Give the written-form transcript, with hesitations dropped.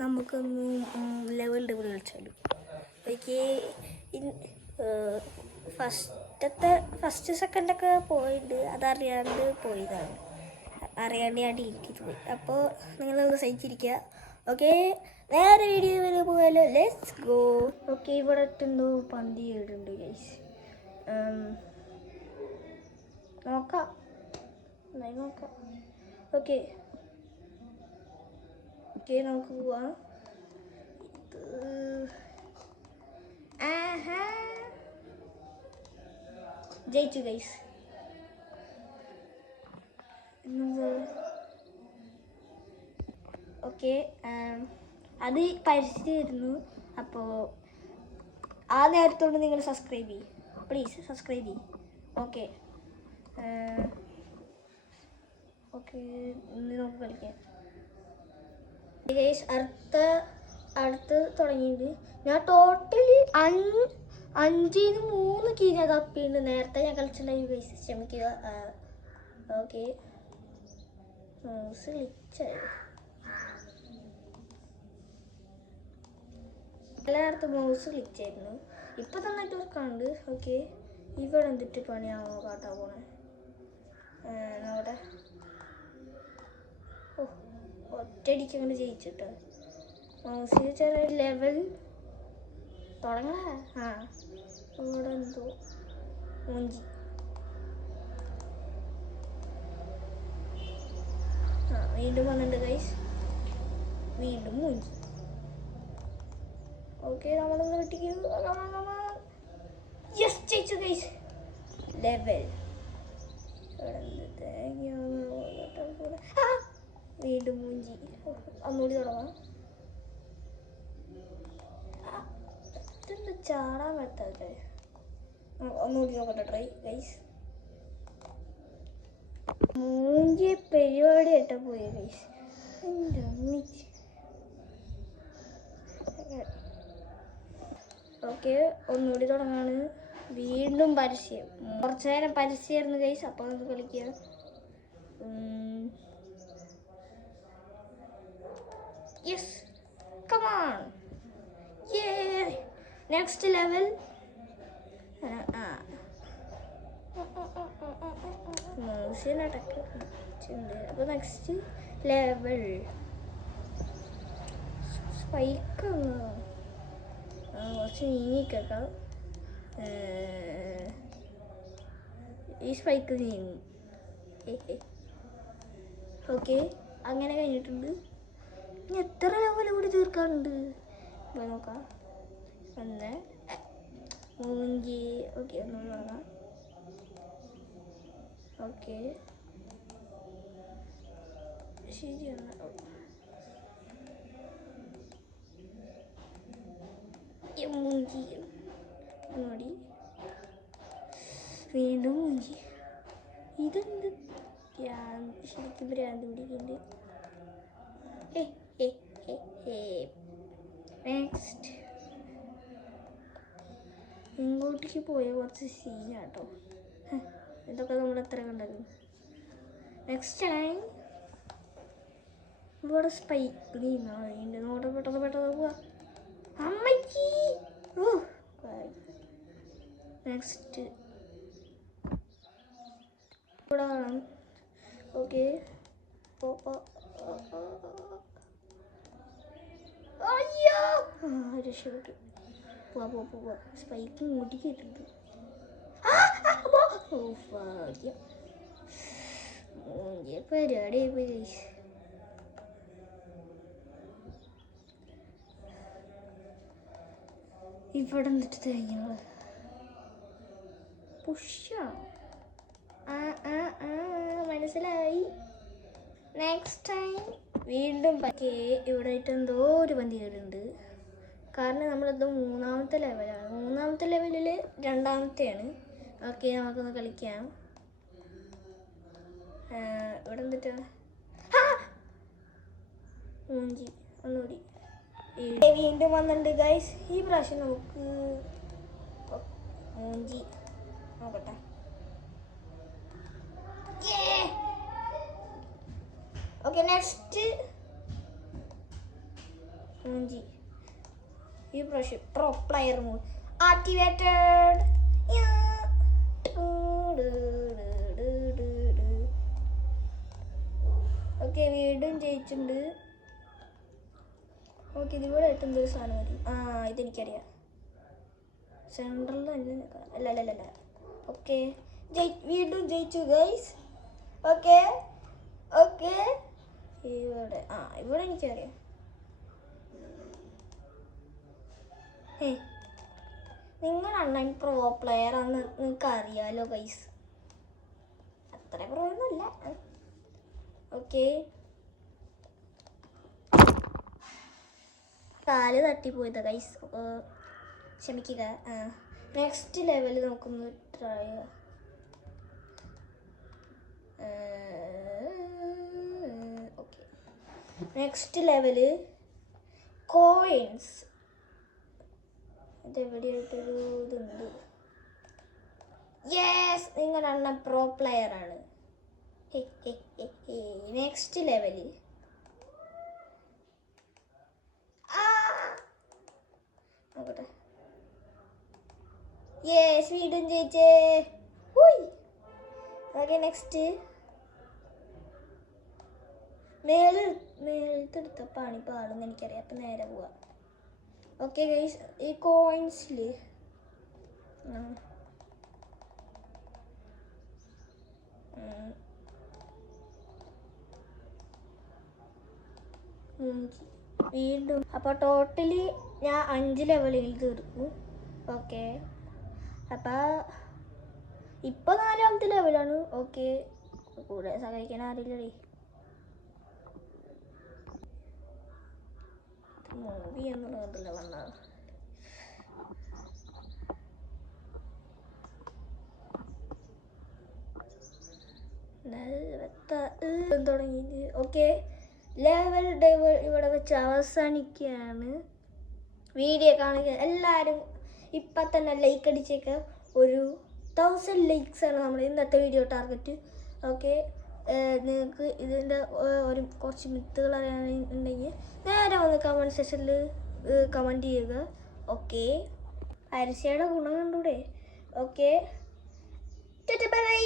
നമുക്കൊന്ന് level double കളിച്ചാലും എനിക്ക് first സെക്കൻഡൊക്കെ പോയിട്ട് അതറിയാണ്ട് പോയതാണ്. അറിയാണ്ട് ഞാൻ ഡിലീറ്റ് പോയി. അപ്പോൾ നിങ്ങളൊന്ന് സഹിച്ചിരിക്കുക. ഓക്കെ, വേറെ വീഡിയോ വരെ പോയാലോ. Let's go. ഓക്കെ, ഇവിടെ എത്തുന്നു പന്തി ഇടുന്നുണ്ട് ഗൈസ്. നോക്കാം. ഓക്കെ നമുക്ക് പോവാം. ജയിച്ചു ഗൈസ്. ഓക്കെ, അത് പരിചയമായിരുന്നു. അപ്പോൾ ആ നേരത്തോട് നിങ്ങൾ സബ്സ്ക്രൈബ് ചെയ്യും, പ്ലീസ് സബ്സ്ക്രൈബ് ചെയ്യും. ഓക്കെ ഇന്ന് നമുക്ക് കളിക്കാം ഗൈസ്. അടുത്ത് തുടങ്ങിയിട്ട് ഞാൻ ടോട്ടലി 5-ന് 3 കീഴ കപ്പിയുണ്ട്. നേരത്തെ ഞാൻ കളിച്ചിട്ടുണ്ടായി ഗൈസ്, ക്ഷമിക്കുക. ഓക്കെ, എല്ലായിടത്തും മൗസ് ഗ്ലിച്ചായിരുന്നു. ഇപ്പം നന്നായിട്ട് വർക്കാണ്ട്. ഓക്കെ, ഇവിടെ എന്തിട്ട് പണിയാവോ കാട്ടാ പോണേ. നമ്മുടെ ഒറ്റയടിക്ക് അങ്ങനെ ജയിച്ചിട്ടോ. മൗസിൽ ചെറിയ ലെവൽ തുടങ്ങണേ. ഇവിടെ എന്തോ മൂഞ്ചി. വീണ്ടും വന്നിട്ടുണ്ട് ഗൈസ്, വീണ്ടും മൂഞ്ചി. ഓക്കെ, നമ്മളൊന്ന് കിട്ടിക്കുന്നു. യെസ്, ജയിച്ചു ഗൈസ്. ലെവൽ വീണ്ടും മൂഞ്ചി. ഒന്നുകൂടി തുടങ്ങാം. ഇതെന്താ ചാടാൻ പറ്റാതെ? ഒന്നുകൂടി നോക്കട്ടെ. Try guys. മൂഞ്ചിയ പരിപാടി ആയിട്ടാ പോയി ഗൈസ്. എൻ്റെ അമ്മിച്ച്. ഓക്കെ, ഒന്നുകൂടി തുടങ്ങാണ്. വീണ്ടും പരസ്യം. കുറച്ചു നേരം പരസ്യമായിരുന്നു ഗൈസ്. അപ്പോൾ നമുക്ക് കളിക്കുക. Yes, come on. Next level. അപ്പോൾ നെക്സ്റ്റ് ലെവൽ സ്പൈക്ക് കുറച്ച് നീങ്ങിക്കേക്കാം. ഈ സ്പൈക്ക് നീങ്ങും. ഓക്കെ, അങ്ങനെ കഴിഞ്ഞിട്ടുണ്ട്. ഇനി എത്ര ലെവൽ കൂടി തീർക്കാനുണ്ട് നോക്കാം. 1 മൂഞ്ചി. ഓക്കെ, ഒന്നും നോക്കാം. ഓക്കെ, ശരിയാണ്. മൂഞ്ചി നോടി. വീണ്ടും മൂഞ്ചി. ഇതെന്ത് ശരിക്കും ഭ്രാന്ത് പിടിക്കുന്നുണ്ട്. നെക്സ്റ്റ് ഇങ്ങോട്ടേക്ക് പോയ കുറച്ച് സീനാട്ടോ. ഇതൊക്കെ നമ്മൾ എത്ര കണ്ടത്. നെക്സ്റ്റ് ടൈം ഇവിടെ സ്പൈക്ക് നീങ്ങാണ്ട്. നോട്ട് പെട്ടെന്ന് പോവാ. അമ്മയ്ക്ക് നെക്സ്റ്റ് ഇവിടെ കാണാം. ഓക്കെ, അയ്യോ രക്ഷപ്പെട്ടു. പോവാ. സ്പൈക്ക് ഇങ്ങോട്ട് കേട്ടിട്ടുണ്ട്. ഭാഗ്യം. പരിപാടി പോയി. ഇവിടെ എന്നിട്ട് തേങ്ങ പുഷാണ്. മനസ്സിലായി. നെക്സ്റ്റ് ടൈം വീണ്ടും ഇവിടെ ആയിട്ട് എന്തോ ഒരു പന്തി കയറുന്നുണ്ട്. കാരണം നമ്മളത് 3ാമത്തെ ലെവലാണ്. 3ാമത്തെ ലെവലിൽ 2ാമത്തെയാണ്. ഓക്കെ, നമുക്കൊന്ന് കളിക്കാം. ഇവിടെ എന്തിട്ടാണ് മൂഞ്ചി. ഒന്നുകൂടി വീണ്ടും വന്നിട്ടുണ്ട് ഗൈസ്. ഈ പ്രാവശ്യം നമുക്ക് മൂഞ്ചി നോക്കട്ടെ. ഓക്കെ, നെക്സ്റ്റ് മൂഞ്ചി. ഈ പ്രാവശ്യം pro player mode activated. Okay, വീണ്ടും ജയിച്ചിട്ടുണ്ട്. ഓക്കെ, ഇതിവിടെ എത്തുന്നൊരു സാധനം മതി. ഇതെനിക്കറിയാം. സെൻട്രലിൽ തന്നെ അല്ല. ഓക്കെ, വീണ്ടും ജയിച്ചു ഗൈസ്. ഓക്കെ ഇവിടെ എനിക്കറിയാം. നിങ്ങൾ അണ്ണൻ പ്രോ പ്ലെയർ ആണെന്ന് നിങ്ങൾക്ക് അറിയാലോ ഗൈസ്. അത്ര പ്രോ ഒന്നുമല്ല. ഓക്കെ, കാല് തട്ടിപ്പോയതാ ഗൈസ്, ക്ഷമിക്കുക. നെക്സ്റ്റ് ലെവൽ നോക്കുന്നു. Try okay, next level coins. ഇതെവിടെയായിട്ടൊരു ഇതുണ്ട്. യെസ്, നിങ്ങളുടെ അണ്ണൻ പ്രോ പ്ലെയർ ആണ്. നെക്സ്റ്റ് ലെവല് നോക്കട്ടെ. യെസ്, വീണ്ടും ജയിച്ചേ. ഓക്കെ, നെക്സ്റ്റ് മേളത്തെടുത്ത പണി പാടുന്ന് എനിക്കറിയാം. അപ്പം നേരെ പോവാം. ഓക്കെ ഗൈസ്, ഈ കോയിൻസിൽ വീണ്ടും അപ്പോൾ ടോട്ടലി ഞാൻ 5 ലെവലിൽ തീർക്കും. ഓക്കെ, അപ്പോൾ ഇപ്പോൾ 4ാമത്തെ ലെവലാണ്. ഓക്കെ, കൂടെ സഹായിക്കാൻ അറിയില്ലേ. മൂവി എന്നുള്ളതല്ല വന്നത്. തുടങ്ങിയത്. ഓക്കെ, ലെവൽ ഇവിടെ വെച്ച് അവസാനിക്കുകയാണ്. വീഡിയോ കാണുക എല്ലാവരും ഇപ്പം തന്നെ ലൈക്ക് അടിച്ചേക്കുക. ഒരു 1000 ലൈക്സാണ് നമ്മുടെ ഇന്നത്തെ വീഡിയോ ടാർഗറ്റ്. ഓക്കെ, നിങ്ങൾക്ക് ഇതിൻ്റെ കുറച്ച് മിത്തുകൾ അറിയാനുണ്ടെങ്കിൽ നേരെ വന്ന് കമൻറ്റ് സെക്ഷനിൽ കമൻറ്റ് ചെയ്യുക. ഓക്കെ, അരിശയുടെ ഗുണം കണ്ടൂടെ. Okay, by.